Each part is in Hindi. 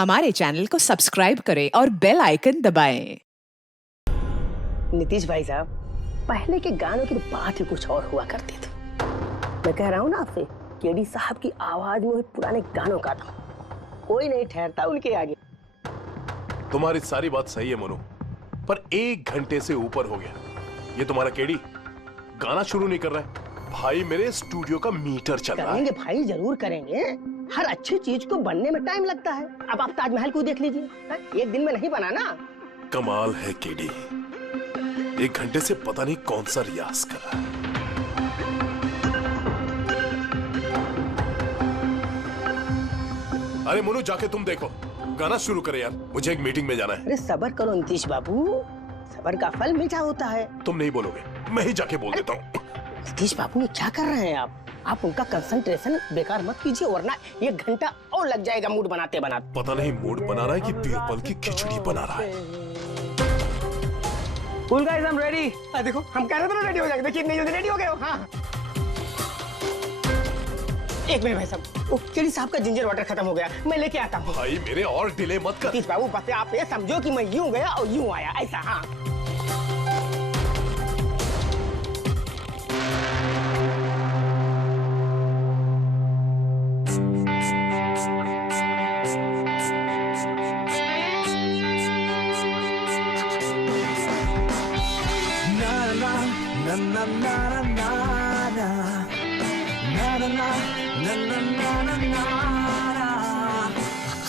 हमारे चैनल को सब्सक्राइब करें और बेल आइकन दबाएं। नीतीश भाई साहब, पहले के गानों की तो बात ही कुछ और हुआ करती थी। मैं कह रहा हूँ ना आपसे, केडी साहब की आवाज में पुराने गानों का था, कोई नहीं ठहरता उनके आगे। तुम्हारी सारी बात सही है मोनू, पर 1 घंटे से ऊपर हो गया, ये तुम्हारा केडी गाना शुरू नहीं कर रहा है। भाई मेरे स्टूडियो का मीटर चल रहा है। करेंगे भाई, जरूर करेंगे। हर अच्छी चीज को बनने में टाइम लगता है। अब आप ताजमहल को देख लीजिए, एक दिन में नहीं बना ना। कमाल है केडी, 1 घंटे से पता नहीं कौन सा रियाज कर रहा है। अरे मोनू, जाके तुम देखो, गाना शुरू करे यार, मुझे एक मीटिंग में जाना है। अरे सब्र करो नीतीश बाबू, सब्र का फल मीठा होता है। तुम नहीं बोलोगे, मैं ही जाके बोल देता हूँ। नीतीश बाबू, ये क्या कर रहे हैं आप उनका कंसंट्रेशन बेकार मत कीजिए, वरना 1 घंटा और लग जाएगा मूड बनाते बनाते। पता नहीं मूड बना रहा है कि बीरबल की खिचड़ी बना रहा है। Cool guys, I'm ready. देखो, हम कह रहे थे ना रेडी हो जाएंगे, देखिए इतनी जल्दी रेडी हो गए हो। हाँ, एक मिनट भाई साहब, वो केडी साहब का जिंजर वाटर खत्म हो गया, मैं लेके आता हूँ। भाई मेरे और डिले मत कर। नीतीश बाबू, बस आप ये समझो कि मैं यूं गया और यूं आया, ऐसा। हाँ,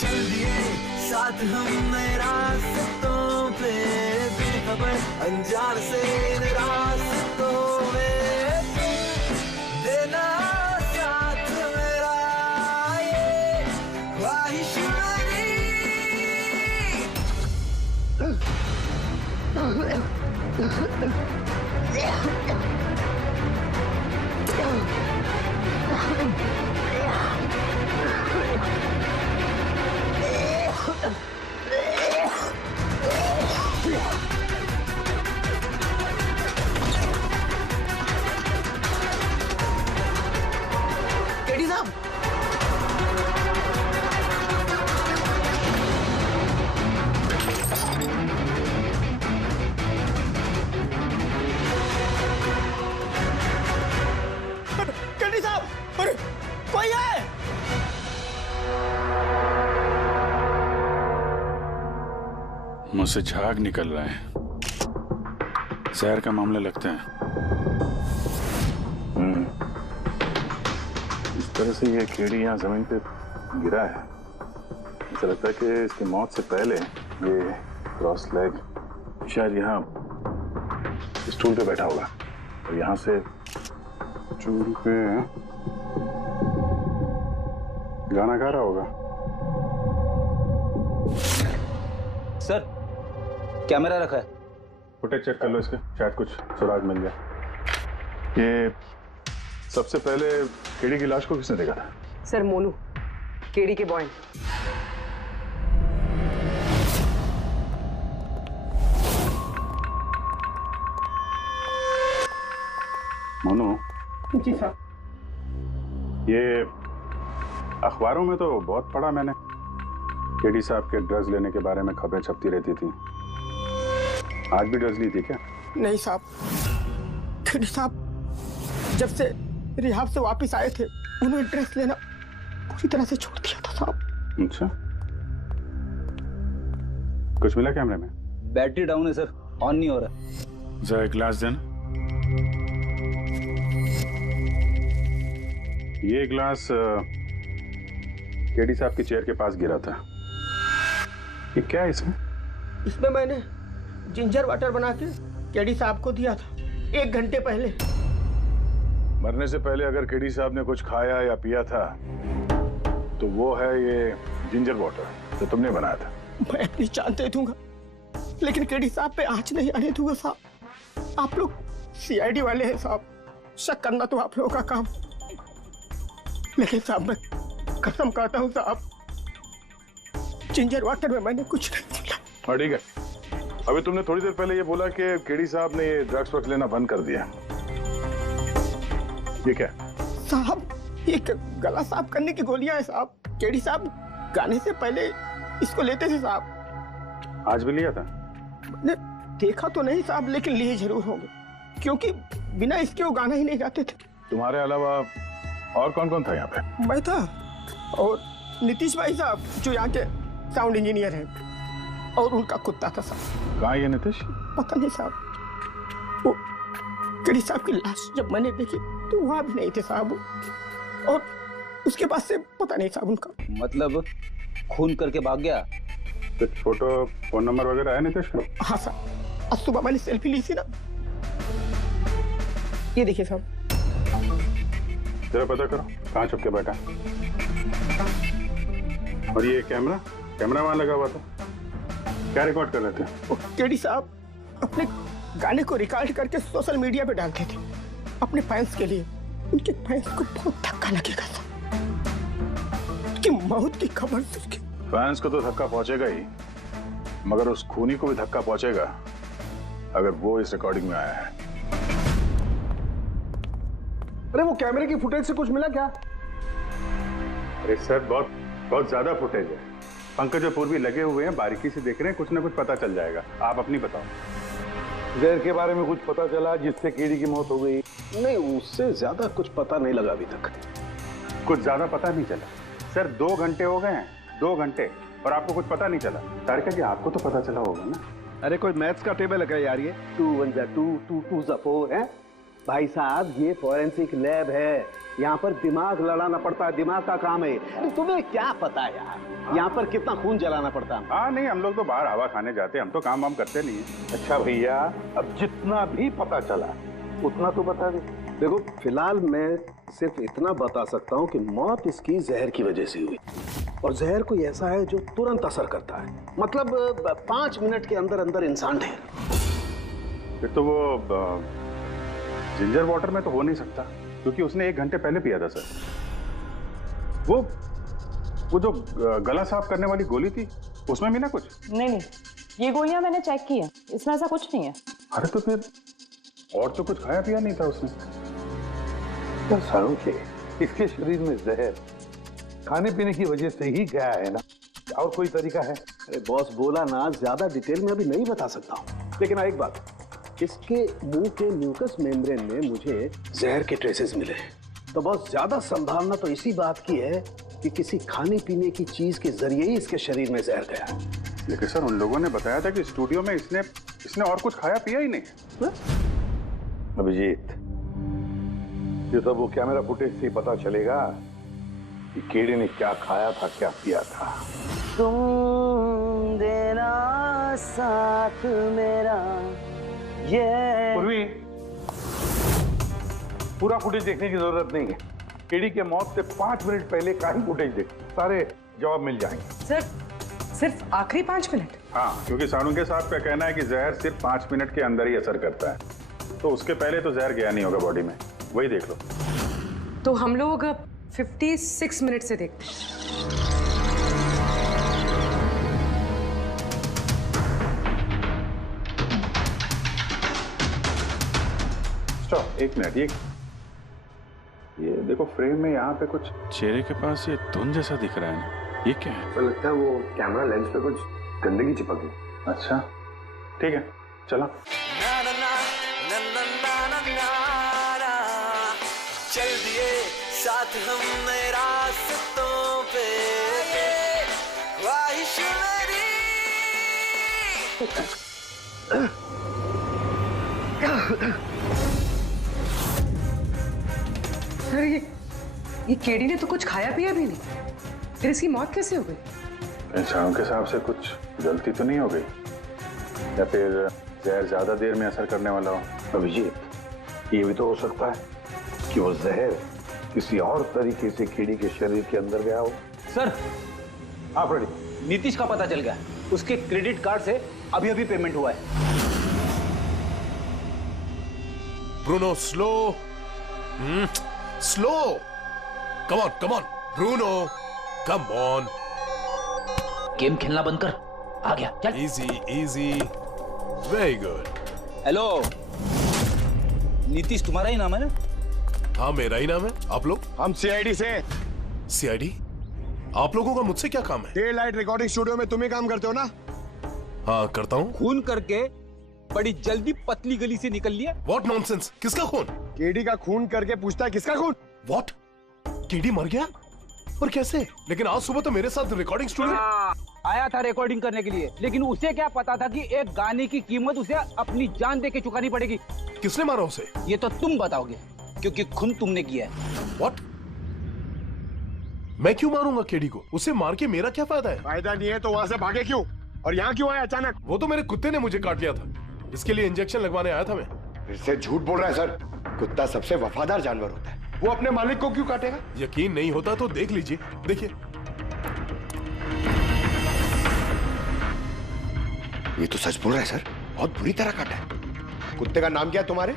चल दिए साथ हम रास्तों पे, बेखबर अनजान से रास्तों में, देना साथ मेरा ये ख्वाहिश केडी साहब, केडी साहब, अरे कोई है? मुझसे झाग निकल रहे हैं, जहर का मामला लगता है। इस तरह से ये कीड़ी यहाँ जमीन पे गिरा है, ऐसा लगता है कि इसकी मौत से पहले ये क्रॉस लेग शायद यहाँ स्टूल पे बैठा होगा और यहाँ से चूल पे गाना गा रहा होगा। सर, कैमरा रखा है, फुटेज चेक कर लो इसके, शायद कुछ सुराग मिल जाए। ये सबसे पहले केडी की लाश को किसने देखा था? सर, मोनू, केडी के बॉय। मोनू, जी साहब। ये अखबारों में तो बहुत पढ़ा मैंने, केडी साहब के ड्रग्स लेने के बारे में खबरें छपती रहती थी। आज भी ड्रग्स ली थी क्या? नहीं साहब, केडी साहब जब से रिहाब से वापस आए थे, उन्होंने ड्रग्स लेना पूरी तरह से छोड़ दिया था साहब। अच्छा, कुछ मिला कैमरे में? बैटरी डाउन है सर, ऑन नहीं हो रहा। जरा एक ग्लास देना। ये ग्लास केडी साहब की चेयर के पास गिरा था। ये क्या है इसमें? इसमें मैंने जिंजर वाटर बना के केडी साहब को दिया था 1 घंटे पहले। मरने से पहले अगर केडी साहब ने कुछ खाया या पिया था तो वो है ये जिंजर वाटर जो तुमने बनाया था। मैं अपनी जान दे दूंगा, लेकिन केडी साहब पे आँच नहीं आने दूंगा साहब। आप लोग सीआईडी वाले हैं साहब, शक करना तो आप लोगों का काम, लेकिन साहब मैं कसम खाता हूँ साहब, जिंजर वाटर में मैंने कुछ नहीं मिला। हाँ ठीक है, अभी तुमने थोड़ी देर पहले ये बोला कि केडी साहब ने ये ड्रग्स वक्त लेना बंद कर दिया, ये क्या? साहब ये गला साफ करने की गोलियां हैं साहब। केडी साहब गाने से पहले इसको लेते थे साहब। आज भी लिया था? ने देखा तो नहीं साहब, लेकिन लिए जरूर होंगे, क्योंकि बिना इसके वो गाना ही नहीं गाते थे। तुम्हारे अलावा और कौन कौन था यहाँ पे? मैं था और नीतीश भाई साहब जो यहाँ के साउंड इंजीनियर हैं, और उनका कुत्ता था साहब। कहाँ ये नीतीश? पता नहीं साहब, वो केडी साहब की लाश जब मैंने देखी तो वहां भी नहीं थे साहब, और उसके बाद से पता नहीं साहब उनका। मतलब खून करके भाग गया? कुछ फोटो फोन नंबर वगैरह है नीतीश का? हाँ साहब, आज सुबह मैंने सेल्फी ली थी ना, ये देखिए साहब। जरा पता करो कहाँ छुप के बैठा। और ये कैमरा वहां लगा हुआ था, क्या रिकॉर्ड कर रहे थे? वो केडी साहब अपने गाने को रिकॉर्ड करके सोशल मीडिया पे डालते थे अपने फैंस के लिए। उनके फैंस को बहुत धक्का लगेगा साहब, कि मौत की खबर सुन के। फैंस को तो धक्का पहुंचेगा ही, मगर उस खूनी को भी धक्का पहुंचेगा अगर वो इस रिकॉर्डिंग में आया है। अरे वो कैमरे की फुटेज से कुछ मिला क्या? अरे सर बहुत ज्यादा फुटेज है। पंकज और पूर्वी लगे हुए हैं, बारीकी से देख रहे हैं, कुछ ना कुछ पता चल जाएगा। आप अपनी बताओ। जहर के बारे में कुछ पता चला जिससे कीड़ी की मौत हो गई? नहीं, उससे ज्यादा कुछ पता नहीं लगा अभी तक। कुछ ज्यादा पता नहीं चला सर, 2 घंटे हो गए हैं, 2 घंटे, और आपको कुछ पता नहीं चला। तारिका जी आपको तो पता चला होगा ना? अरे कोई मैथ्स का टेबल है क्या यार? ये 2 1 जा 2 2 2 जा 4 है भाई साहब। ये फॉरेंसिक लैब है, यहाँ पर दिमाग लड़ाना पड़ता है, दिमाग का काम है। अरे तुम्हें क्या पता यार, यहाँ पर कितना खून जलाना पड़ता है? हाँ नहीं, हम लोग तो बाहर हवा खाने जाते हैं, हम तो काम वाम करते नहीं है। अच्छा भैया, अब जितना भी पता चला उतना तो बता दे। देखो फिलहाल मैं सिर्फ इतना बता सकता हूँ कि मौत इसकी जहर की वजह से हुई, और जहर कोई ऐसा है जो तुरंत असर करता है, मतलब 5 मिनट के अंदर अंदर इंसान ढेर। फिर तो वो जिंजर वाटर में तो हो नहीं सकता, क्योंकि उसने 1 घंटे पहले पिया था सर। वो जो गला साफ करने वाली गोली थी उसमें भी ना कुछ? नहीं, ये गोलियां मैंने चेक की है, इसमें ऐसा कुछ नहीं है। अरे तो फिर और तो कुछ खाया पिया नहीं था उसने? सारों के इसके शरीर में जहर खाने पीने की वजह से ही गया है ना, और कोई तरीका है? अरे बॉस बोला ना, ज्यादा डिटेल में अभी नहीं बता सकता हूँ, लेकिन एक बात, इसके मुंह के म्यूकस मेम्ब्रेन में मुझे जहर के ट्रेसेस मिले हैं। तो बहुत ज्यादा संभावना तो इसी बात की है कि किसी खाने पीने की चीज के जरिए ही इसके शरीर में जहर गया। लेकिन सर उन लोगों ने बताया था कि स्टूडियो में इसने और कुछ खाया पिया ही नहीं। अभिजीत, ये तो वो कैमरा फुटेज से ही पता चलेगा कि कीड़ी ने क्या खाया था, क्या पिया था। तुम देना साथ मेरा, ये पूर्वी, पूरा फुटेज देखने की जरूरत नहीं है। कीड़ी के मौत से 5 मिनट पहले का ही फुटेज देख, सारे जवाब मिल जाएंगे। सर, सिर्फ आखिरी 5 मिनट? हाँ, क्योंकि सारंगे साहब का कहना है कि जहर सिर्फ 5 मिनट के अंदर ही असर करता है, तो उसके पहले तो जहर गया नहीं होगा बॉडी में। वही देख लो। तो हम लोग 56 मिनट से देखते हैं। Stop, 1 minute. ये देखो फ्रेम में यहाँ पे कुछ चेहरे के पास ये धुन जैसा दिख रहा है ना, ये क्या है? तो लगता है वो कैमरा लेंस पे कुछ गंदगी चिपक गई। अच्छा ठीक है, चला। चल दिए साथ हम नए रास्तों पे, ख्वाहिश मेरी। सर, ये केडी ने तो कुछ खाया पिया भी नहीं, फिर इसकी मौत कैसे हो गई? इंसानों के हिसाब से कुछ गलती तो नहीं हो गई, या फिर जहर ज्यादा देर में असर करने वाला हो? अभिजीत, ये भी तो हो सकता है कि वो जहर किसी और तरीके से कीड़ी के शरीर के अंदर गया हो। सर, आप रेडी? नीतीश का पता चल गया, उसके क्रेडिट कार्ड से अभी पेमेंट हुआ है। Bruno slow, slow, come on Bruno, come on. Game खेलना बंद कर, आ गया, चल। Easy, very good. Hello, Nitish तुम्हारा ही नाम है ना? हाँ मेरा ही नाम है। आप लोग? हम सीआईडी से। सीआईडी? आप लोगों का मुझसे क्या काम है? डे लाइट रिकॉर्डिंग स्टूडियो में तुम ही काम करते हो ना? हाँ करता हूँ। खून करके बड़ी जल्दी पतली गली से निकल लिया। What nonsense? किसका खून? केडी का खून करके पूछता है किसका खून? What? केडी मर गया? पर कैसे? लेकिन आज सुबह तो मेरे साथ रिकॉर्डिंग स्टूडियो आया था रिकॉर्डिंग करने के लिए, लेकिन उसे क्या पता था कि एक गाने की कीमत उसे अपनी जान दे के चुकानी पड़ेगी। किसने मारा उसे? ये तो तुम बताओगे, क्योंकि खून तुमने किया है। What? मैं क्यों मारूंगा केडी को? उसे मार के मेरा क्या फायदा है? फायदा नहीं है तो वहाँ से भागे क्यों? और यहाँ क्यों आए अचानक? वो तो मेरे कुत्ते ने मुझे काट लिया था, इसके लिए इंजेक्शन लगवाने आया था मैं। फिर से झूठ बोल रहा है सर। कुत्ता सबसे वफादार जानवर होता है, वो अपने मालिक को क्यों काटेगा? यकीन नहीं होता तो देख लीजिए, देखिए। ये तो सच बोल रहा है सर, बहुत बुरी तरह काटा है। कुत्ते का नाम क्या है तुम्हारे?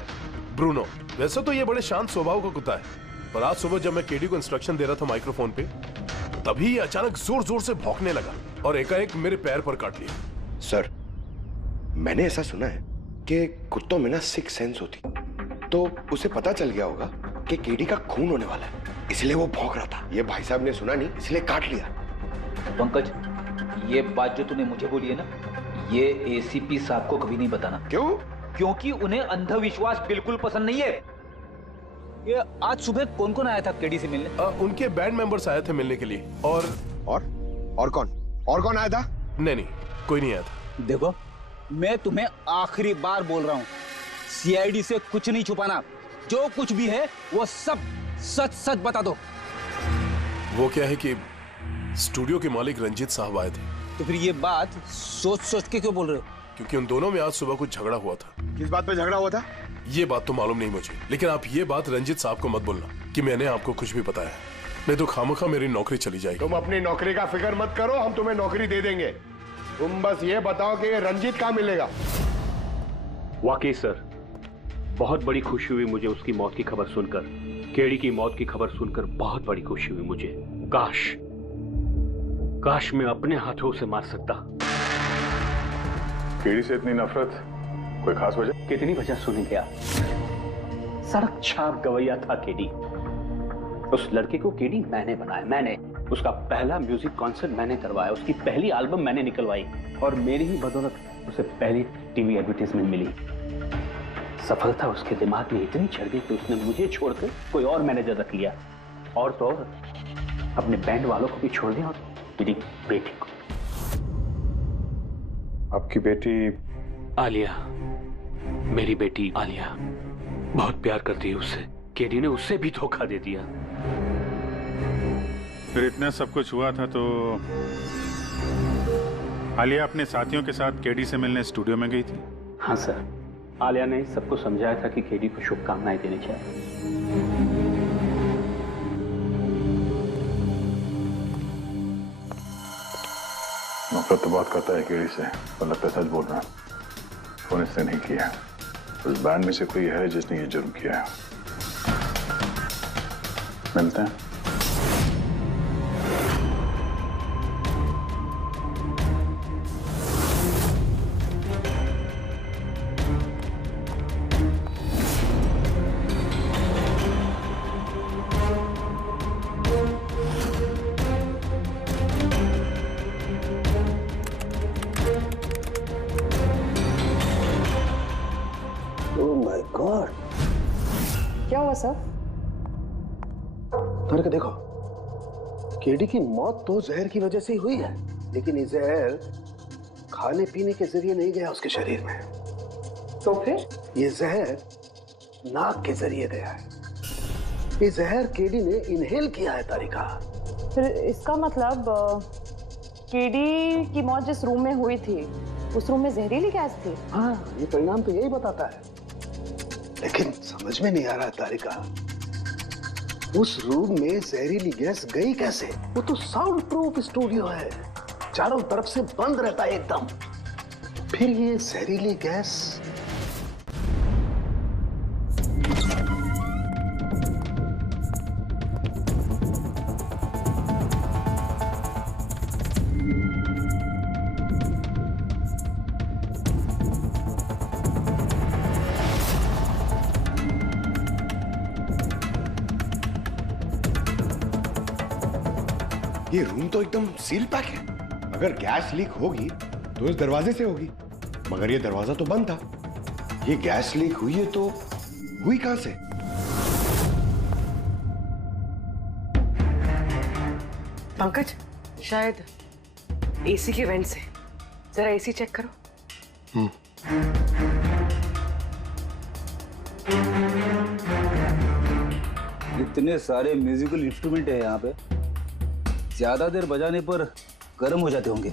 ब्रूनो। वैसे तो ये बड़े शांत स्वभाव का कुत्ता है, पर आज सुबह जब मैं केडी को इंस्ट्रक्शन दे रहा था माइक्रोफोन पे, तभी ये अचानक जोर जोर से भौंकने लगा और एकाएक मेरे पैर पर काट लिया। सर, मैंने ऐसा सुना है कि कुत्तों में ना सिक्स सेंस होती, तो उसे पता चल गया होगा कि केडी का खून होने वाला है, इसलिए वो भौंक रहा था। ये भाई साहब ने सुना नहीं, इसलिए काट लिया। पंकज, ये बात जो तूने मुझे बोली है ना, ये एसीपी साहब को कभी नहीं बताना। क्यों? क्योंकि उन्हें अंधविश्वास बिल्कुल पसंद नहीं है। ये आज सुबह कौन कौन आया था केडी से मिलने? उनके बैंड मेंबर्स आए थे मिलने के लिए। और कौन आया था? नहीं, कोई नहीं आया था। देखो, मैं तुम्हें आखिरी बार बोल रहा हूँ, सीआईडी से कुछ नहीं छुपाना। जो कुछ भी है वो सब सच सच बता दो। वो क्या है कि स्टूडियो के मालिक रंजीत साहब आए थे। तो फिर ये बात सोच सोच के क्यों बोल रहे हो? क्योंकि उन दोनों में आज सुबह कुछ झगड़ा हुआ था। किस बात पे झगड़ा हुआ था? ये बात तो मालूम नहीं मुझे, लेकिन आप ये बात रंजीत साहब को मत बोलना कि मैंने आपको कुछ भी बताया, नहीं तो खामखा मेरी नौकरी चली जाएगी। तुम अपनी नौकरी का फिक्र मत करो, हम तुम्हें नौकरी दे देंगे। तुम बस ये बताओ कि रंजीत कहाँ मिलेगा। वाकई सर, बहुत बड़ी खुशी हुई मुझे उसकी मौत की खबर सुनकर। केडी की मौत की खबर सुनकर बहुत बड़ी खुशी हुई मुझे। काश मैं अपने हाथों से मार सकता। केडी से इतनी नफरत, कोई खास वजह? कितनी वजह सुनेंगे आप? सड़क छाप गवैया था केडी। उस लड़के को केडी मैंने बनाया, मैंने। उसका पहला म्यूजिक कॉन्सर्ट मैंने करवाया, उसकी पहली एल्बम मैंने निकलवाई, और मेरी ही बदौलत उसे पहली टीवी एडवर्टाइजमेंट मिली। सफलता उसके दिमाग में इतनी चढ़ गई कि उसने मुझे छोड़कर कोई और मैनेजर रख लिया, और तो और अपने बैंड वालों को भी छोड़ दिया, और मेरी बेटी को। आपकी बेटी आलिया, मेरी बेटी आलिया बहुत प्यार करती है उससे। केडी ने उससे भी धोखा दे दिया। फिर इतना सब कुछ हुआ था तो आलिया अपने साथियों के साथ केडी से मिलने स्टूडियो में गई थी? हाँ सर, आलिया ने सबको समझाया था कि केडी को शुभकामनाएं देनी चाहिए। नफरत तो बात करता है केडी से, पर लगता है सच बोल रहा है। फोन इसने नहीं किया। उस बैंड में से कोई है जिसने ये जुर्म किया है। मिलते हैं। क्या हुआ सर? करके देखो, केडी की मौत तो जहर की वजह से ही हुई है, लेकिन ये जहर खाने पीने के जरिए नहीं गया उसके शरीर में। तो फिर? ये जहर नाक के जरिए गया है। ये जहर केडी ने इनहेल किया है तारिका। फिर इसका मतलब केडी की मौत जिस रूम में हुई थी, उस रूम में जहरीली गैस थी? हाँ, ये परिणाम तो यही बताता है, लेकिन समझ में नहीं आ रहा तारिका, उस रूम में जहरीली गैस गई कैसे? वो तो साउंड प्रूफ स्टूडियो है, चारों तरफ से बंद रहता है एकदम। फिर ये जहरीली गैस ये रूम तो एकदम सील पैक है। अगर गैस लीक होगी तो इस दरवाजे से होगी, मगर ये दरवाजा तो बंद था। ये गैस लीक हुई है तो हुई कहां से? पंकज, शायद एसी के वेंट से। जरा एसी चेक करो। इतने सारे म्यूजिकल इंस्ट्रूमेंट है यहाँ पे, ज्यादा देर बजाने पर गर्म हो जाते होंगे।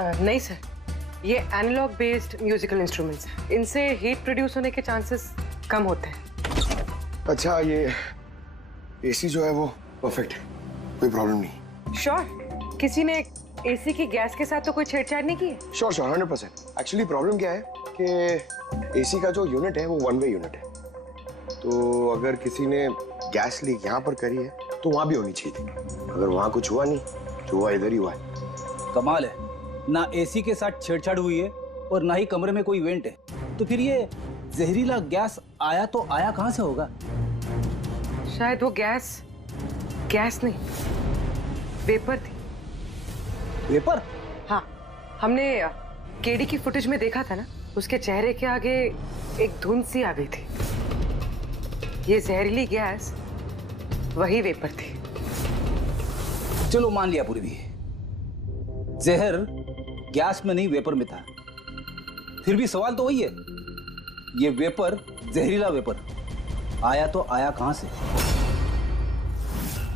नहीं सर, ये एनालॉग बेस्ड म्यूजिकल इंस्ट्रूमेंट्स हैं। इनसे हीट प्रोड्यूस होने के चांसेस कम होते हैं। अच्छा, ये एसी जो है वो परफेक्ट है, कोई प्रॉब्लम नहीं। श्योर? किसी ने एसी की गैस के साथ तो कोई छेड़छाड़ नहीं की है? श्योर 100%। एक्चुअली प्रॉब्लम क्या है कि एसी का जो यूनिट है वो वन वे यूनिट है, तो अगर किसी ने गैस लीक यहाँ पर करी है तो वहां भी होनी चाहिए थी। अगर वहां कुछ हुआ नहीं, जो हुआ इधर ही हुआ है। कमाल है, ना एसी के साथ छेड़छाड़ हुई है और ना ही कमरे में कोई वेंट है, तो फिर ये जहरीला गैस आया तो आया कहां से होगा? शायद वो गैस नहीं, वेपर थी। वेपर? हाँ, हमने केडी की फुटेज में देखा था ना, उसके चेहरे के आगे एक धुंध सी आ गई थी। ये जहरीली गैस वही वेपर थी। चलो मान लिया पूर्वी, जहर गैस में नहीं वेपर में था। फिर भी सवाल तो वही है, ये वेपर, जहरीला वेपर आया तो आया कहां से?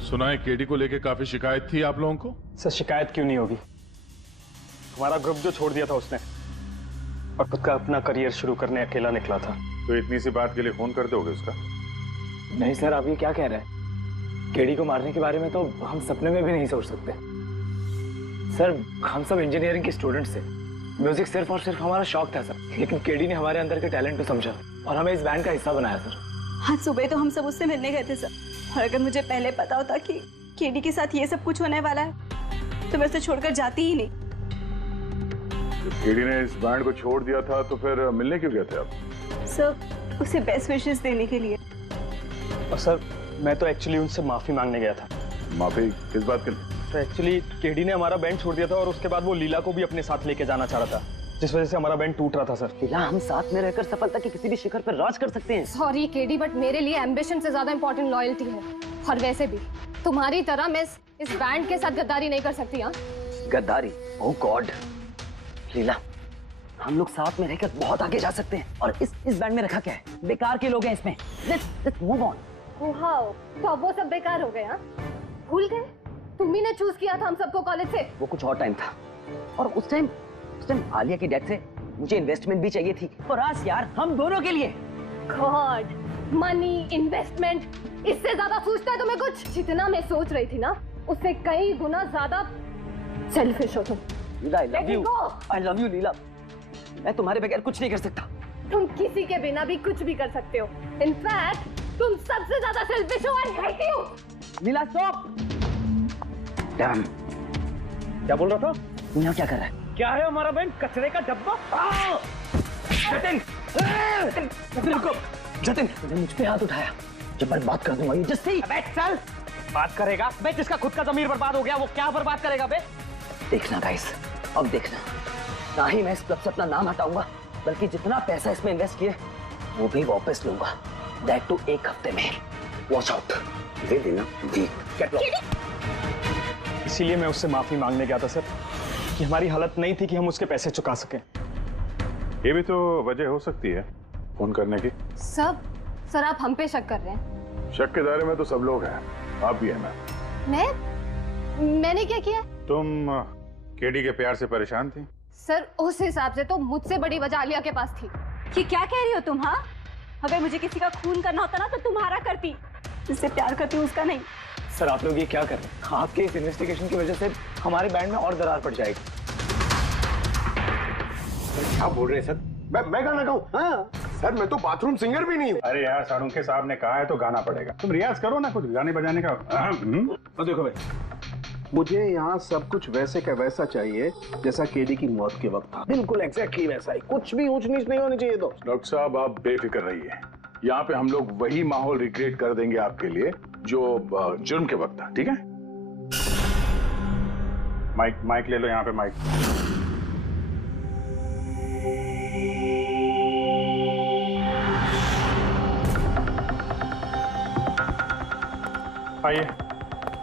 सुना है केडी को लेके काफी शिकायत थी आप लोगों को? सर शिकायत क्यों नहीं होगी, हमारा ग्रुप जो छोड़ दिया था उसने और खुद का अपना करियर शुरू करने अकेला निकला था। तो इतनी सी बात के लिए फोन कर दोगे उसका? नहीं सर, आप ये क्या कह रहे हैं? केडी को मारने के बारे में तो हम सपने में भी नहीं सोच सकते। सर हम सब इंजीनियरिंग के स्टूडेंट्स थे, म्यूजिक सिर्फ और सिर्फ हमारा शौक था सर, लेकिन केडी ने हमारे अंदर के टैलेंट को समझा और हमें इस बैंड का हिस्सा बनाया सर। आज सुबह तो हम सब उससे मिलने गए थे सर, और अगर मुझे पहले पता होता कि केडी के साथ ये सब कुछ होने वाला है तो मैं उसे छोड़कर जाती ही नहीं। जब केडी ने इस बैंड को छोड़ दिया था तो फिर मिलने क्यों गए थे आप? सर उसे बेस्ट विशेस देने के लिए। और सर मैं तो एक्चुअली उनसे माफी मांगने गया था। माफी किस बात के लिए? तो एक्चुअली केडी ने हमारा बैंड छोड़ दिया था और उसके बाद वो लीला को भी अपने साथ लेके जाना चाह रहा था, जिस वजह से हमारा बैंड टूट रहा था सर। लीला, हम साथ में रहकर सफलता के किसी भी शिखर पर राज कर सकते हैं। सॉरी केडी, बट मेरे लिए एम्बिशन से ज्यादा इंपॉर्टेंट लॉयल्टी है। और वैसे भी तुम्हारी तरह मैं इस बैंड के साथ गद्दारी नहीं कर सकती। हाँ, गद्दारी? ओह गॉड लीला, हम लोग साथ में रहकर बहुत आगे जा सकते हैं। और इस बैंड में रखा क्या है? बेकार के लोग हैं इसमें। Let's move on. वाओ, तो अब वो सब बेकार हो गए? हाँ, भूल गए? तुम ही ने चूज किया था हम सबको कॉलेज से। वो कुछ और टाइम था, और उस टाइम आलिया की डेथ से मुझे इन्वेस्टमेंट भी चाहिए थी, और आज यार हम दोनों के लिए। गॉड, मनी, इन्वेस्टमेंट, इससे ज्यादा सोचता है तुम्हें कुछ? जितना मैं सोच रही थी ना, उससे कई गुना ज्यादा सेल्फिश हो तुम। लीला, I love you लीला, मैं तुम्हारे बगैर कुछ नहीं कर सकता। तुम किसी के बिना भी कुछ भी कर सकते हो। इनफैक्ट तुम सबसे ज्यादा सेल्फिश हो। I hate you. Leela stop. Dam, क्या बोल रहा था? तू यहाँ क्या कर रहा है? क्या है हमारा बैंड? कचरे का डब्बा? जतिन, रुको। जतिन, तुमने मुझ पे हाथ उठाया, जब मैं बात कर दूंगा ये जस्सी। अबे चल, बात करेगा बे? जिसका खुद का ज़मीर बर्बाद हो गया वो क्या बर्बाद करेगा बे? देखना गाइस, अब देखना, ना ही मैं इस क्लब से अपना नाम हटाऊंगा, बल्कि जितना पैसा इसमें इन्वेस्ट किए वो भी वापस लूंगा। दैट टू 1 हफ्ते में। Watch out. दे देना जी। इसीलिए मैं उससे माफी मांगने गया था सर, कि हमारी हालत नहीं थी कि हम उसके पैसे चुका सकें। ये भी तो वजह हो सकती है फोन करने की। सर आप हम पे शक कर रहे हैं? शक के दायरे में तो सब लोग हैं, आप भी है ना। मैंने क्या किया? तुम केडी के प्यार से परेशान थी? सर उस हिसाब से तो मुझसे बड़ी वजह आलिया के पास थी। ये क्या कह रही हो तुम? हाँ, अगर मुझे किसी का खून करना होता ना तो तुम्हारा करती, जिससे प्यार करती हूँ उसका नहीं। सर आप लोग ये क्या कर रहे हैं? आपके इस इन्वेस्टिगेशन की वजह से हमारे बैंड में और दरार पड़ जाएगी। क्या बोल रहे हैं सर? मैं गाना गाऊं? हाँ सर, मैं तो बाथरूम सिंगर भी नहीं हूँ। अरे यार, सारुंखे साहब ने कहा है तो गाना पड़ेगा। तुम रियाज करो ना कुछ गाने बजाने का। और देखो भाई, मुझे यहाँ सब कुछ वैसे का वैसा चाहिए जैसा केडी की मौत के वक्त था, बिल्कुल एग्जैक्टली वैसा ही, कुछ भी ऊंच नीच नहीं होनी चाहिए। तो डॉक्टर साहब आप बेफिक्र रहिए, यहाँ पे हम लोग वही माहौल रिक्रिएट कर देंगे आपके लिए जो जुर्म के वक्त था, ठीक है? माइक ले लो यहाँ पे माइक। आइए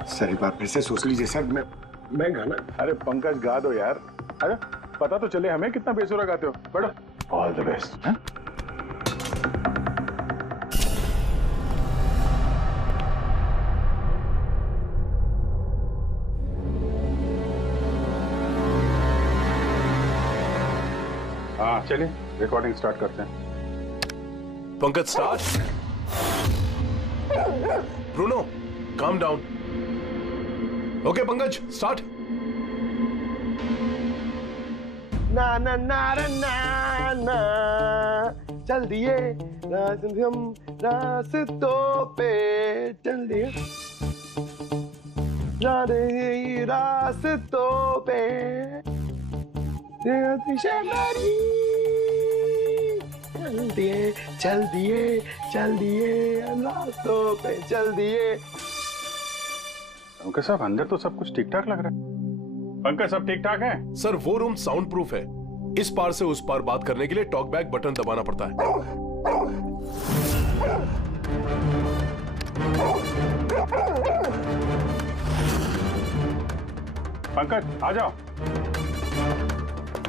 सर एक बार फिर से सोच लीजिए सर। मैं गाना। अरे पंकज गा दो यार। अरे पता तो चले हमें कितना बेसुरा गाते हो। बैठो। All the best. हाँ चलिए रिकॉर्डिंग स्टार्ट करते हैं। Pankaj start. Bruno calm down. Okay Pankaj start. ना ना ना ना ना चल दिए हम रास्तों पे चल दिए रास्तों पे चल दिए रास्तों पे चल दिए। पंकज साहब अंदर तो सब कुछ ठीक ठाक लग रहा है। पंकज सब ठीक ठाक है? सर वो रूम साउंड प्रूफ है। इस पार से उस पार बात करने के लिए टॉक बैक बटन दबाना पड़ता है। पंकज आ जाओ।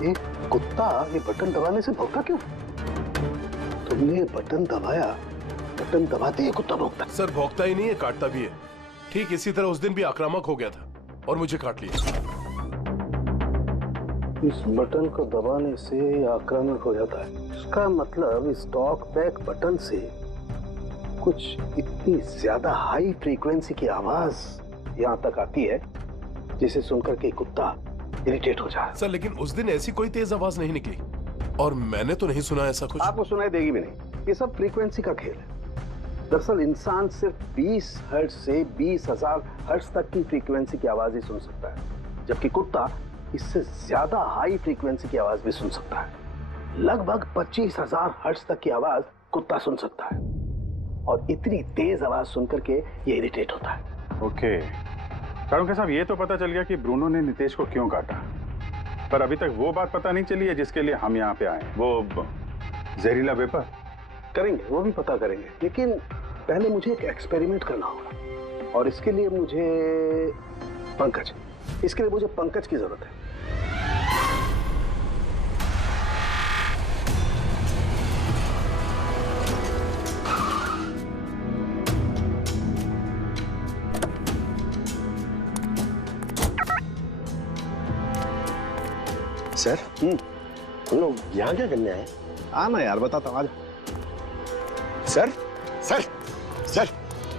ये कुत्ता ये बटन दबाने से भौंका क्यों? तुमने ये बटन दबाया, बटन दबाते ही कुत्ता भौंकता। सर भौंकता ही नहीं है, काटता भी है। ठीक इसी तरह उस दिन भी आक्रामक हो गया था और मुझे काट लिया। इस बटन को दबाने से आक्रामक हो जाता है। इसका मतलब इस टॉक बैक बटन से कुछ इतनी ज्यादा हाई फ्रीक्वेंसी की आवाज यहाँ तक आती है जिसे सुनकर के कुत्ता इरिटेट हो जाए। सर लेकिन उस दिन ऐसी कोई तेज आवाज नहीं निकली और मैंने तो नहीं सुना ऐसा कुछ। आपको सुनाई देगी भी नहीं। ये सब फ्रीक्वेंसी का खेल है। दरअसल इंसान सिर्फ 20 हर्ट्ज से 20,000 हर्ट्ज तक की फ्रीक्वेंसी की आवाज ही सुन सकता है, जबकि कुत्ता इससे ज्यादा हाई फ्रीक्वेंसी की आवाज भी सुन सकता है। लगभग 25,000 हर्ट्ज तक की आवाज कुत्ता सुन सकता है और इतनी तेज आवाज सुनकर के ये इरिटेट होता है। ओके के साहब ये तो पता चल गया कि ब्रूनो ने नितेश को क्यों काटा, पर अभी तक वो बात पता नहीं चली है जिसके लिए हम यहाँ पे आए। वो जहरीला वेपर करेंगे, वो भी पता करेंगे, लेकिन पहले मुझे एक एक्सपेरिमेंट करना होगा और इसके लिए मुझे पंकज की जरूरत है। सर हम लोग यहाँ क्या करने आए? आना यार, बताता हूँ। सर सर सर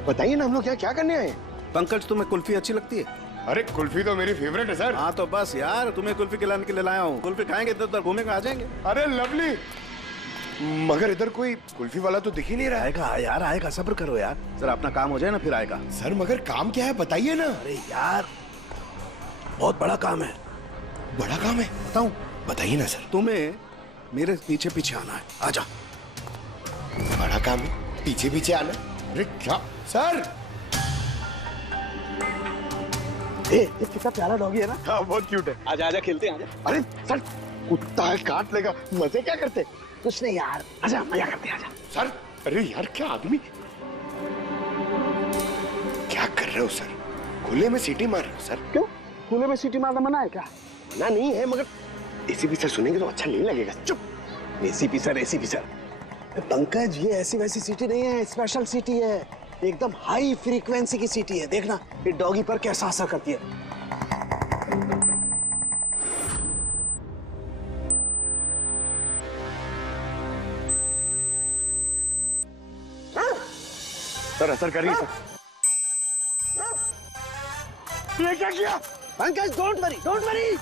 बताइए ना हम लोग क्या करने आए? पंकज तुम्हें कुल्फी अच्छी लगती है? अरे कुल्फी तो मेरी फेवरेट है सर। हाँ तो बस यार तुम्हें कुल्फी खिलाने के लिए लाया हूँ। कुल्फी खाएंगे तो उधर घूमेंगे, आ जाएंगे। अरे लवली, मगर इधर कोई कुल्फी वाला तो दिख ही नहीं रहा है। आएगा यार आएगा, सब्र करो यार, जरा अपना काम हो जाए ना फिर आएगा। सर मगर काम क्या है बताइए ना। अरे यार बहुत बड़ा काम है। बड़ा काम है? बताऊं? बताइए ना सर। तुम्हें मेरे पीछे पीछे आना है, आजा। बड़ा काम है, पीछे पीछे आना? अरे क्या सर? ये कितना प्यारा डॉगी है ना। हाँ बहुत क्यूट है। आजा आजा खेलते हैं, आजा। अरे सर कुत्ता है, काट लेगा। मजे क्या करते? कुछ नहीं यार, आजा मजा करते हैं, आजा। सर अरे यार क्या आदमी, क्या कर रहे हो सर? खुले में सीटी मार रहे हो सर? क्यों खुले में सीटी मारना मना है क्या? मना नहीं है, मगर एसीपी सर सुनेंगे तो अच्छा नहीं लगेगा। चुप। एसीपी सर पंकज ये ऐसी वैसी सीटी नहीं है, स्पेशल सीटी है, एकदम हाई फ्रीक्वेंसी की सीटी है। देखना ये डॉगी पर कैसा असर करती है। सर असर करिए सर। ये क्या किया? Pankaj don't worry, don't worry.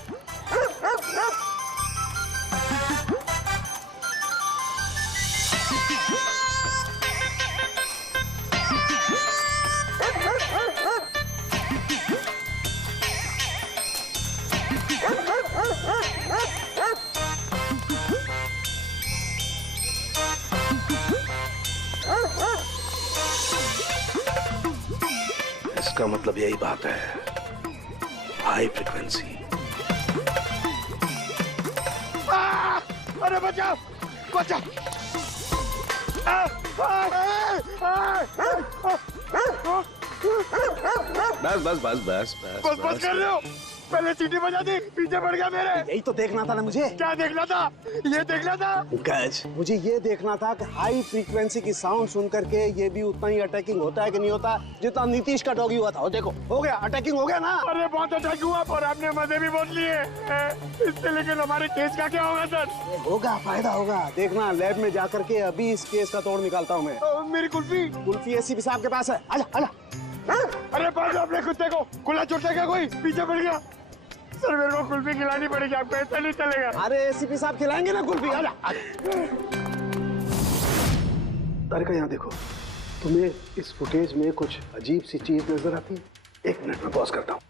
इसका मतलब यही बात है, हाई फ्रीक्वेंसी अरे बचाओ बचाओ। बस बस बस बस बस बस कर रहे हो, पहले सीटी बजा दी, पीछे पड़ गया मेरे। यही तो देखना था ना मुझे। क्या देखना था? ये देखना था पंकज, मुझे ये देखना था कि हाई फ्रीक्वेंसी की साउंड सुन करके ये भी उतना ही अटैकिंग होता है कि नहीं होता जितना नीतीश का डॉगी हुआ था। वो देखो हो गया, अटैकिंग हो गया ना। अरे बहुत अटैक हुआ पर आपने मजे भी बहुत लिए इससे, लेकिन हमारे केस का क्या होगा सर? होगा, फायदा होगा, देखना लैब में जाकर के अभी इस केस का तोड़ निकालता हूँ मैं। मेरी कुल्फी कुल्फी एसीपी साहब के पास है, आजा आजा। अरे पास अपने कुत्ते को, खुला छुट्टा क्या कोई पीछे पड़ गया। सर मेरे को कुल्फी खिलानी पड़ेगी, आपको ऐसा नहीं चलेगा। अरे एसीपी साहब खिलाएंगे ना कुल्फी, आजा। तारिका यहाँ देखो, तुम्हें इस फुटेज में कुछ अजीब सी चीज नजर आती है? 1 मिनट में पॉज करता हूँ।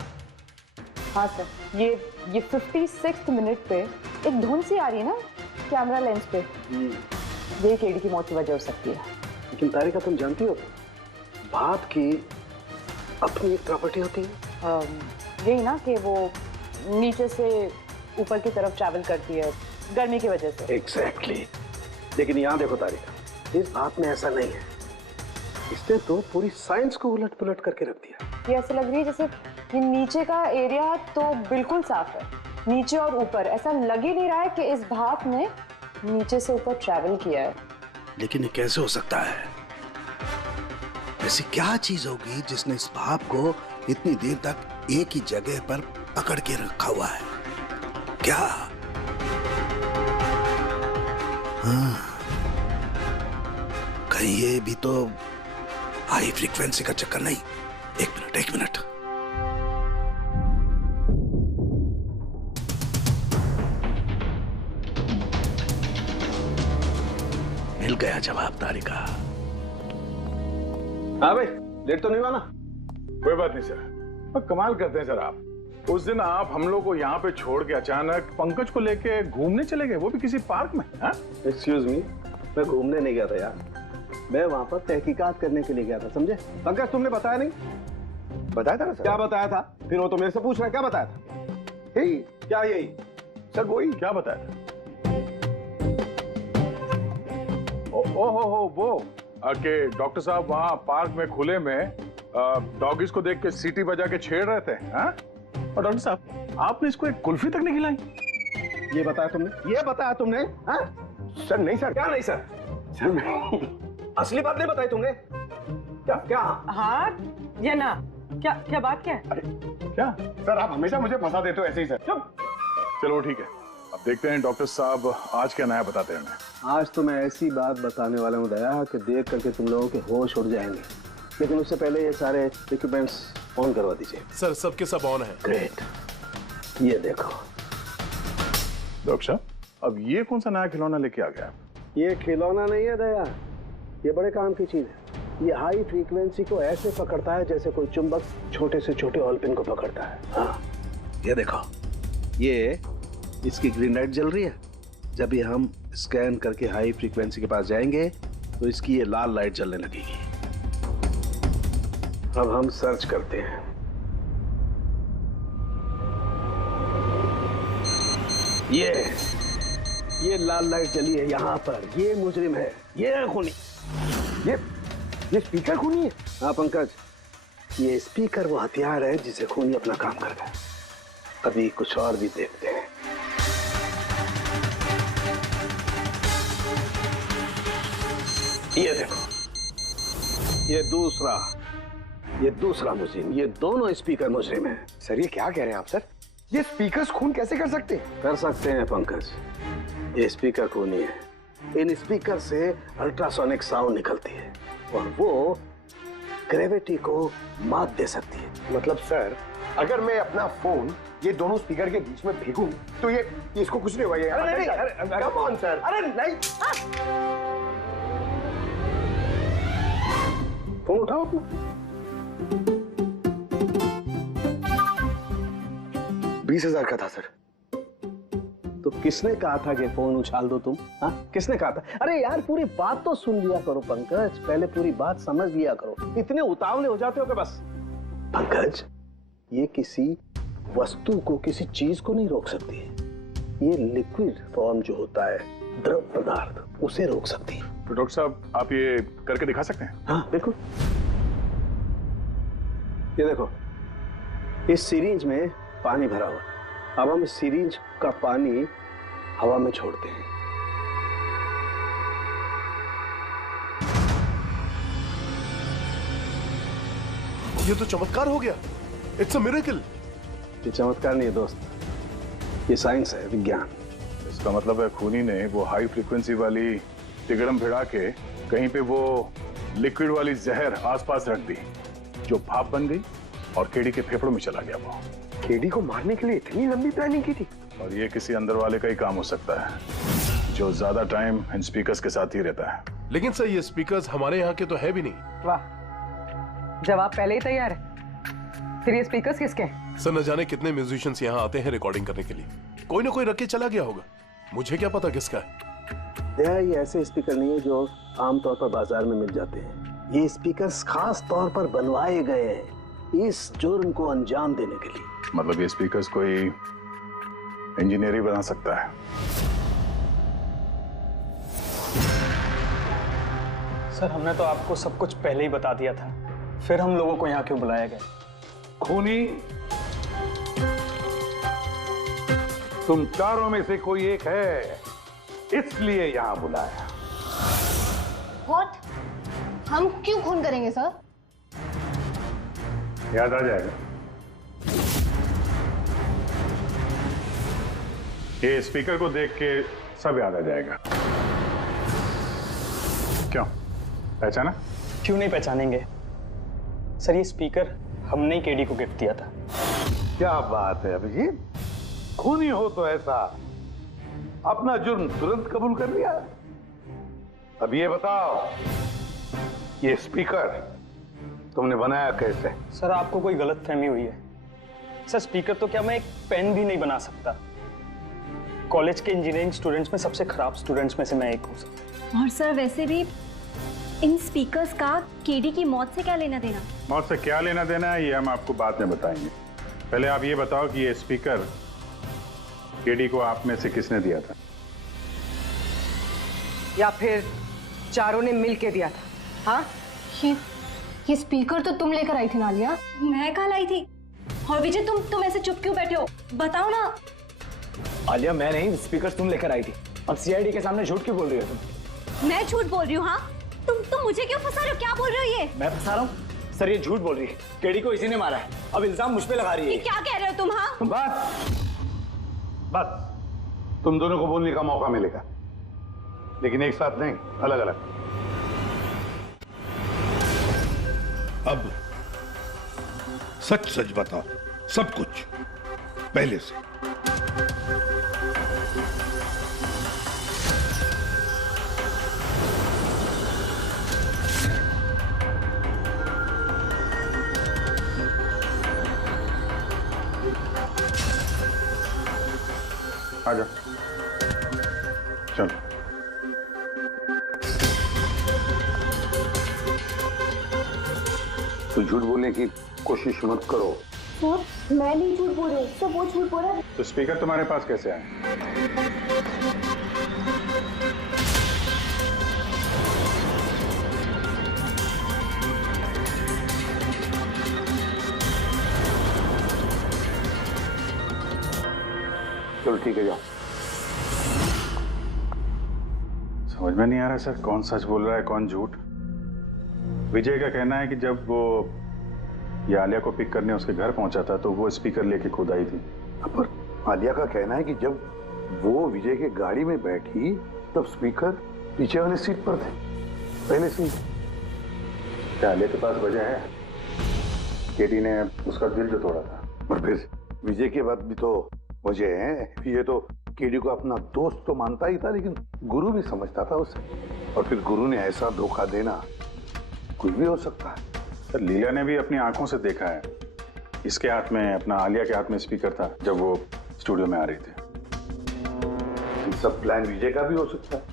हाँ सर, ये 56 मिनट पे एक धुन सी आ रही है ना कैमरा लेंस पे, ये केडी की मौत की वजह हो सकती है। लेकिन तारिका तुम जानती हो भाप की अपनी एक प्रॉपर्टी होती है, यही ना कि वो नीचे से ऊपर की तरफ ट्रैवल करती है गर्मी की वजह से। एग्जैक्टली। लेकिन यहाँ देखो तारिका, इस भाप में ऐसा नहीं है, इसने तो पूरी साइंस को उलट पुलट करके रख दिया। ये ऐसे लग रही है जैसे ये नीचे का एरिया तो बिल्कुल साफ है, नीचे और ऊपर ऐसा लग ही नहीं रहा है कि इस भाप ने नीचे से ऊपर ट्रैवल किया है। लेकिन ये कैसे हो सकता है? ऐसी क्या चीज होगी जिसने इस भाप को इतनी देर तक एक ही जगह पर पकड़ के रखा हुआ है? क्या? हाँ, कहीं ये भी तो हाई फ्रीक्वेंसी का चक्कर नहीं? 1 मिनट। मिल गया जवाब तारिका। हाँ भाई, लेट तो नहीं हुआ ना? कोई बात नहीं सर, पर कमाल करते हैं सर आप। उस दिन आप हम लोग को यहाँ पे छोड़ के अचानक पंकज को लेके घूमने चले गए, वो भी किसी पार्क में। एक्सक्यूज मी, मैं घूमने नहीं गया था यार, मैं वहां पर तहकीकात करने के लिए गया था, समझे? पंकज तुमने बताया नहीं? बताया था ना सर। क्या बताया था? फिर वो तो मेरे से पूछ रहा है, क्या बताया था? यही क्या? यही सर वही। क्या बताया था? ओ वो कि डॉक्टर साहब वहाँ पार्क में खुले में डॉगीज को देख के सीटी बजा के छेड़ रहे थे। और डॉक्टर साहब आपने इसको एक कुल्फी तक नहीं खिलाई। ये बताया तुमने? ये बताया तुमने? हाँ? सर नहीं सर। क्या नहीं सर? सर मैं असली बात नहीं बताई तुमने? क्या? हाँ या ना? क्या बात क्या है? अरे क्या सर, आप हमेशा मुझे फंसा देते हो ऐसे ही सर। चुप। चलो ठीक है, अब देखते हैं डॉक्टर साहब आज क्या नया बताते हैं हमें। आज तो मैं ऐसी बात बताने वाला हूँ दया कि देख करके तुम लोगों के होश उड़ जाएंगे, लेकिन उससे पहले ये सारे इक्विपमेंट्स ऑन करवा दीजिए। सर सबके सब ऑन है। ग्रेट। ये देखो डॉक्टर साहब, अब ये कौन सा नया खिलौना लेके आ गया? ये खिलौना नहीं है दया, ये बड़े काम की चीज है। ये हाई फ्रीक्वेंसी को ऐसे पकड़ता है जैसे कोई चुंबक छोटे से छोटे ऑलपिन को पकड़ता है। हाँ, ये देखो, ये इसकी ग्रीन लाइट जल रही है। जब भी हम स्कैन करके हाई फ्रीक्वेंसी के पास जाएंगे तो इसकी ये लाल लाइट जलने लगेगी। अब हम सर्च करते हैं। ये लाल लाइट जली है यहाँ पर, ये मुजरिम है, ये है खूनी। ये स्पीकर खूनी है? हाँ पंकज, ये स्पीकर वो हथियार है जिसे खूनी अपना काम कर गया। अभी कुछ और भी देखते हैं। ये देखो, ये दूसरा मुजरिम, ये दोनों स्पीकर मुजरिम हैं। सर ये क्या कह रहे हैं आप सर? ये स्पीकर्स खून कैसे कर सकते हैं? कर सकते हैं पंकज, ये स्पीकर खूनी है। इन स्पीकर से अल्ट्रासोनिक साउंड निकलती है और वो ग्रेविटी को मात दे सकती है। मतलब सर, अगर मैं अपना फोन ये दोनों स्पीकर के बीच में फेंकूं तो ये इसको कुछ नहीं होगा। ये अरे नहीं, कम ऑन सर। अरे नहीं, फोन उठाओ अपना। $20,000 का था सर। तो किसने कहा था कि फोन उछाल दो तुम? हाँ, किसने कहा था? अरे यार पूरी बात तो सुन लिया करो पंकज, पहले पूरी बात समझ लिया करो। इतने उतावले हो जाते हो कि बस। पंकज, ये किसी वस्तु को, किसी चीज को नहीं रोक सकती है। ये लिक्विड फॉर्म जो होता है, द्रव पदार्थ, उसे रोक सकती है। तो डॉक्टर साहब आप ये करके दिखा सकते हैं? हाँ बिल्कुल। ये देखो, इस सिरिंज में पानी भरा हुआ, अब हम इस सिरिंज का पानी हवा में छोड़ते हैं। ये तो चमत्कार हो गया। It's a miracle. ये चमत्कार नहीं है दोस्त, ये साइंस है, विज्ञान। इसका मतलब है खूनी ने वो हाई फ्रीक्वेंसी वाली तिगड़म भिड़ा के कहीं पे वो लिक्विड वाली जहर आसपास रख दी, जो भाप बन गई और केडी के फेफड़ों में चला गया। वो केडी को मारने के लिए इतनी लंबी प्लानिंग की थी? और ये किसी अंदर वाले का ही काम हो सकता है, जो ज्यादा टाइम इन स्पीकर्स के साथ ही रहता है। लेकिन सर ये स्पीकर्स हमारे यहाँ के तो है भी नहीं। वाह, जवाब पहले ही तैयार है। फिर ये स्पीकर्स किसके हैं? सर न जाने कितने म्यूजिशियंस यहाँ आते हैं रिकॉर्डिंग करने के लिए, कोई ना कोई रख के चला गया होगा। मुझे क्या पता किसका है। ये ऐसे स्पीकर नहीं है जो आमतौर पर बाजार में मिल जाते हैं। ये स्पीकर्स खास तौर पर बनवाए गए हैं इस जुर्म को अंजाम देने के लिए। मतलब ये स्पीकर्स कोई इंजीनियर ही बना सकता है। सर हमने तो आपको सब कुछ पहले ही बता दिया था, फिर हम लोगों को यहाँ क्यों बुलाया गया? खूनी तुम चारों में से कोई एक है, इसलिए यहां बुलाया। What? हम क्यों खून करेंगे सर? याद आ जाएगा। ये स्पीकर को देख के सब याद आ जाएगा। क्यों, पहचाना? क्यों नहीं पहचानेंगे सर, ये स्पीकर हमने ही केडी को गिफ्ट दिया था। क्या बात है अभिजीत, खूनी हो तो ऐसा अपना जुर्म तुरंत कबूल कर लिया। अब ये बताओ, ये स्पीकर तुमने बनाया कैसे? सर आपको कोई गलतफहमी हुई है। सर स्पीकर तो क्या मैं एक पेन भी नहीं बना सकता। कॉलेज के इंजीनियरिंग स्टूडेंट्स में सबसे खराब स्टूडेंट्स में से मैं एक हूँ। और सर वैसे भी इन स्पीकर्स का केडी की मौत से क्या लेना देना? मौत से क्या लेना देना है ये हम आपको बाद में बताएंगे। पहले आप ये बताओ कि ये स्पीकर केडी को आप में से किसने दिया था? या फिर चारों ने मिल के दिया था? हाँ, ये स्पीकर तो तुम लेकर आई थी ना आलिया? मैं कहाँ लाई थी? और विजय तुम ऐसे चुप क्यों बैठे हो? बताओ ना। आलिया मैं नहीं, स्पीकर तुम लेकर आई थी। अब सीआईडी के सामने झूठ क्यों बोल रही हो तुम? मैं झूठ बोल रही हूँ? हाँ, तुम मुझे क्यों फंसा रहे हो? क्या बोल रहे हो ये? मैं फंसा रहा हूँ? सर ये झूठ बोल रही है, केडी को इसी ने मारा है। अब इल्जाम मुझ पे लगा रही है। ये क्या कह रहे हो तुम? हाँ बस तुम दोनों को बोलने का मौका मिलेगा, लेकिन एक साथ नहीं, अलग अलग। अब सच सच बताओ, सब कुछ पहले से। आजा, चलो। तो झूठ बोलने की कोशिश मत करो। सर मैं नहीं झूठ बोल रही हूँ, सब वो झूठ बोल रहा है। तो स्पीकर तुम्हारे पास कैसे आए? चलो ठीक है, जाओ। समझ में नहीं आ रहा सर, कौन सच बोल रहा है कौन झूठ। विजय का कहना है कि जब वो ये आलिया को पिक करने उसके घर पहुंचा था तो वो स्पीकर लेके खुद आई थी। पर आलिया का कहना है कि जब वो विजय के गाड़ी में बैठी तब स्पीकर पीछे वाले सीट पर थे पहले से। क्या आलिया के पास वजह है? केडी ने उसका दिल जो तोड़ा था। और फिर विजय के बाद भी तो वजह है। ये तो केडी को अपना दोस्त तो मानता ही था, लेकिन गुरु भी समझता था उसे। और फिर गुरु ने ऐसा धोखा देना, कुछ भी हो सकता है। सर लीला ने भी अपनी आंखों से देखा है, इसके हाथ में अपना आलिया के हाथ में स्पीकर था जब वो स्टूडियो में आ रही थी। सब प्लान विजय का भी हो सकता है,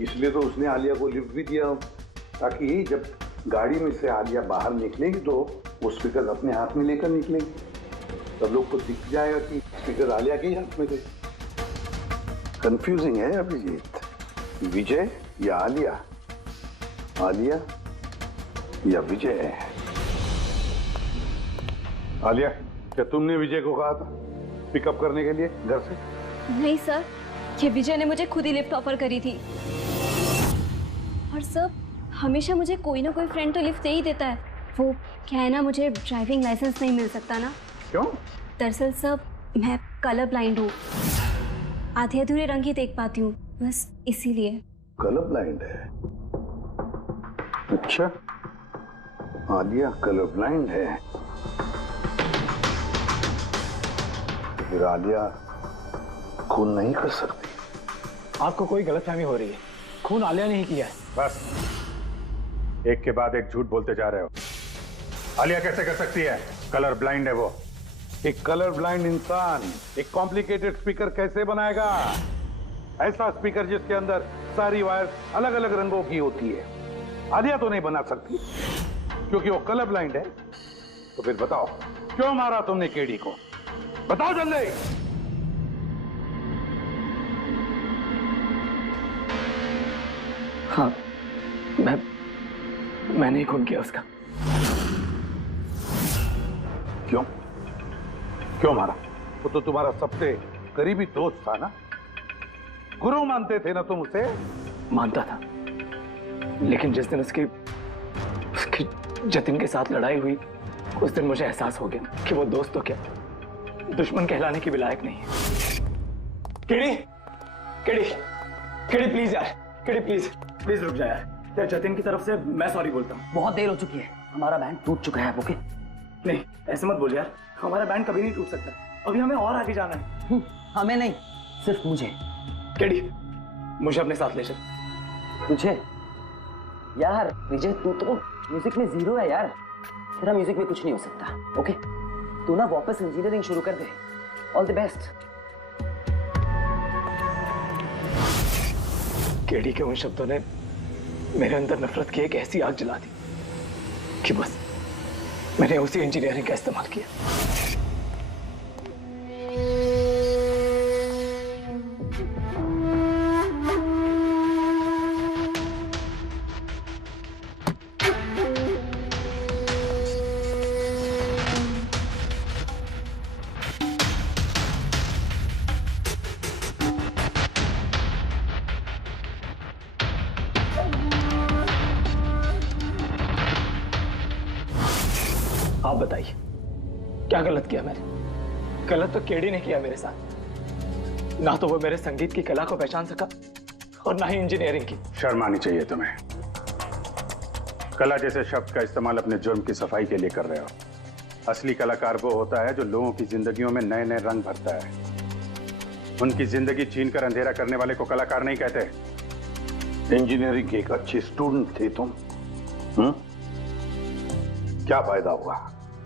इसलिए तो उसने आलिया को लिफ्ट भी दिया, ताकि जब गाड़ी में से आलिया बाहर निकलेगी तो वो स्पीकर अपने हाथ में लेकर निकलेगी। सब लोग को दिख जाएगा कि स्पीकर आलिया के हाथ में थे। कंफ्यूजिंग है अभिजीत। विजय या आलिया, आलिया या विजय। आलिया, क्या तुमने विजय को कहा था पिकअप करने के लिए घर से? नहीं सर, ये विजय ने मुझे खुद ही लिफ्ट ऑफर करी थी। और सर, हमेशा मुझे कोई ना कोई फ्रेंड तो लिफ्ट दे ही देता है। वो क्या है ना, मुझे ड्राइविंग लाइसेंस नहीं मिल सकता ना। क्यों? दरअसल सर, मैं कलर ब्लाइंड हूँ, आधे अधूरे रंग ही देख पाती हूँ, बस इसीलिए। कलर ब्लाइंड है? अच्छा, आलिया कलर ब्लाइंड है। तो फिर आलिया खून नहीं कर सकती। आपको कोई गलतफहमी हो रही है, खून आलिया ने ही किया है। बस, एक के बाद एक झूठ बोलते जा रहे हो। आलिया कैसे कर सकती है? कलर ब्लाइंड है वो। एक कलर ब्लाइंड इंसान एक कॉम्प्लिकेटेड स्पीकर कैसे बनाएगा? ऐसा स्पीकर जिसके अंदर सारी वायर अलग अलग रंगों की होती है। आलिया तो नहीं बना सकती क्योंकि वो कलर ब्लाइंड है। तो फिर बताओ, क्यों मारा तुमने केडी को? बताओ जल्दी। हाँ, मैंने ही खून किया उसका। क्यों? क्यों मारा? वो तो तुम्हारा सबसे करीबी दोस्त था ना, गुरु मानते थे ना तुम उसे? मानता था, लेकिन जिस दिन उसकी जतिन के साथ लड़ाई हुई, उस दिन मुझे एहसास हो गया कि वो दोस्त तो क्या, दुश्मन कहलाने की भी लायक नहीं है। केडी, केडी, केडी प्लीज यार, केडी प्लीज रुक जा यार। जतिन की तरफ से मैं सॉरी बोलता हूँ। बहुत देर हो चुकी है, हमारा बैंड टूट चुका है। ओके? नहीं, ऐसे मत बोल यार, हमारा बैंड कभी नहीं टूट सकता। अभी हमें और आगे जाना है। हमें नहीं, सिर्फ मुझे। केडी, मुझे अपने साथ ले चल। तुझे? यार विजय, तू तो म्यूजिक में जीरो है यार, तेरा म्यूजिक में कुछ नहीं हो सकता। ओके? तू ना वापस इंजीनियरिंग शुरू कर दे। All the best. केडी के उन शब्दों ने मेरे अंदर नफरत की एक ऐसी आग जला दी कि बस मैंने उसी इंजीनियरिंग का इस्तेमाल किया। आप बताइए, क्या गलत किया मैंने? गलत तो केडी ने किया मेरे साथ। ना तो वो मेरे संगीत की कला को पहचान सका और ना ही इंजीनियरिंग की। शर्म आनी चाहिए तुम्हें। कला जैसे शब्द का इस्तेमाल अपने जुर्म की सफाई के लिए कर रहे हो। असली कलाकार वो होता है जो लोगों की जिंदगियों में नए नए रंग भरता है। उनकी जिंदगी छीन कर अंधेरा करने वाले को कलाकार नहीं कहते। इंजीनियरिंग की एक अच्छी स्टूडेंट थी तुम। क्या फायदा हुआ?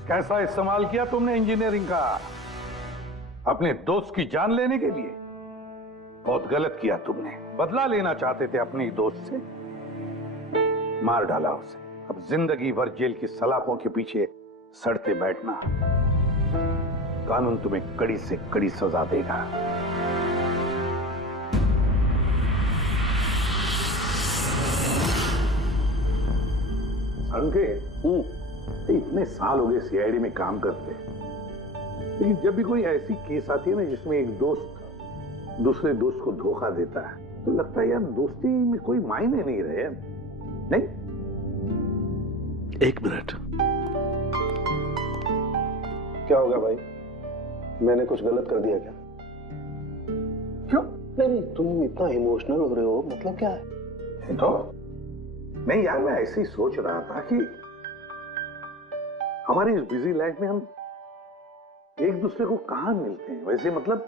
कैसा इस्तेमाल किया तुमने इंजीनियरिंग का? अपने दोस्त की जान लेने के लिए? बहुत गलत किया तुमने। बदला लेना चाहते थे अपने दोस्त से, मार डाला उसे। अब जिंदगी भर जेल की सलाखों के पीछे सड़ते बैठना। कानून तुम्हें कड़ी से कड़ी सजा देगा। संकेत, इतने साल हो गए सीआईडी में काम करते, लेकिन जब भी कोई ऐसी केस आती है ना जिसमें एक दोस्त दूसरे दोस्त को धोखा देता है, तो लगता है यार दोस्ती में कोई मायने नहीं रहे। नहीं? एक मिनट। क्या होगा भाई? मैंने कुछ गलत कर दिया क्या? क्यों? नहीं, तुम इतना इमोशनल हो रहे हो, मतलब क्या है? तो नहीं यार, मैं ऐसे ही सोच रहा था कि हमारी इस बिजी लाइफ में हम एक दूसरे को कहां मिलते हैं। वैसे मतलब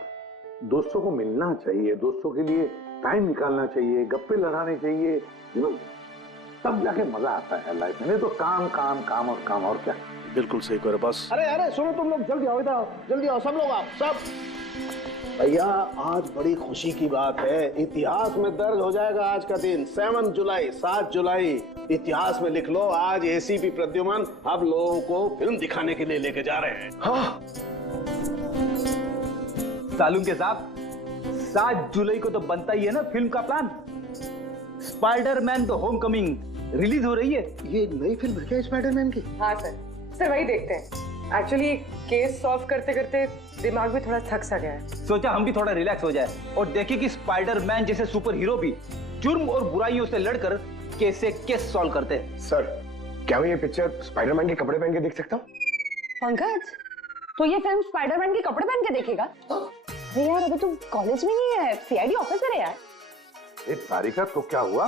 दोस्तों को मिलना चाहिए, दोस्तों के लिए टाइम निकालना चाहिए, गप्पे लड़ाने चाहिए, तब जाके मजा आता है लाइफ में। नहीं तो काम काम काम और काम, और क्या। बिल्कुल सही करो बस। अरे सुनो तुम लोग, जल्दी आओ, इधर आओ, जल्दी आओ सब लोग, आप सब। भैया आज बड़ी खुशी की बात है, इतिहास में दर्ज हो जाएगा आज का दिन। 7 जुलाई, 7 जुलाई इतिहास में लिख लो। आज एसीपी प्रद्युमन आप लोगों को फिल्म दिखाने के लिए लेके जा रहे हैं। सालून के साहब, 7 जुलाई को तो बनता ही है ना फिल्म का plan. Spiderman the Homecoming release हो रही है। ये नई फिल्म है क्या स्पाइडरमैन की? हाँ सर वही देखते हैं। एक्चुअली केस सॉल्व करते करते दिमाग भी थोड़ा थक सा गया है। सोचा हम भी थोड़ा रिलैक्स हो जाए और देखें कि स्पाइडरमैन जैसे सुपर हीरो भी जुर्म और बुराइयों से लड़कर कैसे केस सॉल्व करते हैं। सर क्या मैं ये पिक्चर स्पाइडरमैन के कपड़े पहन के देख सकता हूँ? पंकज, तो ये फिल्म स्पाइडरमैन के कपड़े पहन के देखेगा? अरे यार, अभी तुम कॉलेज में ही है, सीआईडी ऑफिसर है यार। ए तारिका, तो क्या हुआ?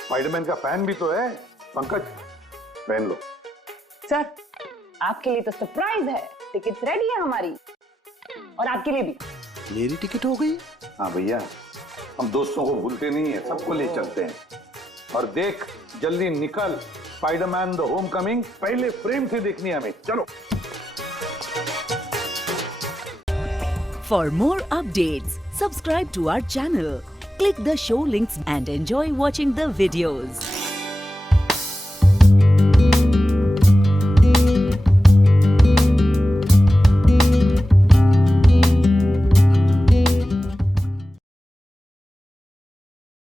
स्पाइडरमैन का फैन भी तो है। पंकज पहन लो। सर, आपके लिए तो सरप्राइज है। टिकट्स रेडी है हमारी, और आपके लिए भी। मेरी टिकट हो गई? हाँ भैया, हम दोस्तों को भूलते नहीं है, सबको ले चलते हैं। और देख, जल्दी निकल, स्पाइडरमैन द होमकमिंग पहले फ्रेम से देखनी है हमें। चलो। For more updates, subscribe to our channel, click the show links and enjoy watching the videos.